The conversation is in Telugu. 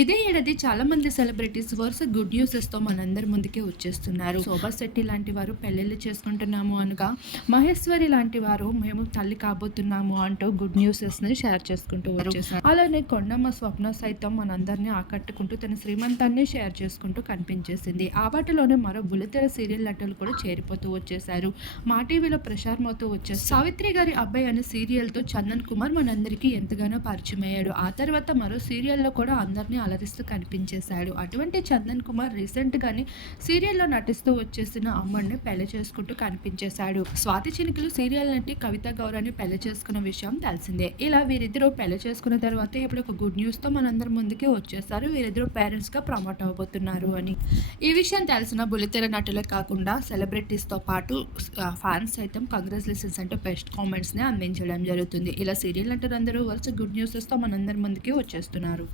ఇదే ఏడాది చాలా మంది సెలబ్రిటీస్ వరుస గుడ్ న్యూసెస్తో మనందరి ముందుకే వచ్చేస్తున్నారు. శోభా శెట్టి లాంటి వారు పెళ్ళిళ్ళు చేసుకుంటున్నాము అనగా మహేశ్వరి లాంటి వారు మేము తల్లి కాబోతున్నాము అంటూ గుడ్ న్యూసెస్ని షేర్ చేసుకుంటూ వచ్చేసారు. అలానే కొండమ్మ స్వప్న సైతం మనందరినీ ఆకట్టుకుంటూ తన శ్రీమంతాన్ని షేర్ చేసుకుంటూ కనిపించేసింది. ఆ వాటిలోనే మరో బుల్లితెర సీరియల్ నటులు కూడా చేరిపోతూ వచ్చేసారు మా టీవీలో ప్రసారమవుతూ వచ్చే సావిత్రి గారి అబ్బాయి అనే సీరియల్తో చందన్ కుమార్ మనందరికీ ఎంతగానో పరిచయం అయ్యాడు ఆ తర్వాత మరో సీరియల్లో కూడా అందరినీ అలరిస్తూ కనిపించేశాడు. అటువంటి చందన్ కుమార్ రీసెంట్గానే సీరియల్లో నటిస్తూ వచ్చేసిన అమ్మడిని పెళ్ళి చేసుకుంటూ కనిపించేశాడు. స్వాతి చినుకులు సీరియల్ నటి కవిత గౌరాన్ని పెళ్ళి చేసుకున్న విషయం తెలిసిందే. ఇలా వీరిద్దరూ పెళ్ళి చేసుకున్న తర్వాత ఇప్పుడు ఒక గుడ్ న్యూస్తో మనందరి ముందుకే వచ్చేస్తారు. వీరిద్దరూ పేరెంట్స్గా ప్రమోట్ అవబోతున్నారు అని. ఈ విషయం తెలిసిన బుల్లితెర నటులే కాకుండా సెలబ్రిటీస్తో పాటు ఫ్యాన్స్ సైతం కంగ్రాచులేషన్స్ అంటూ బెస్ట్ కామెంట్స్ని అందించడం జరుగుతుంది. ఇలా సీరియల్ నటులందరూ వరుస గుడ్ న్యూస్తో మనందరి ముందుకి వచ్చేస్తున్నారు.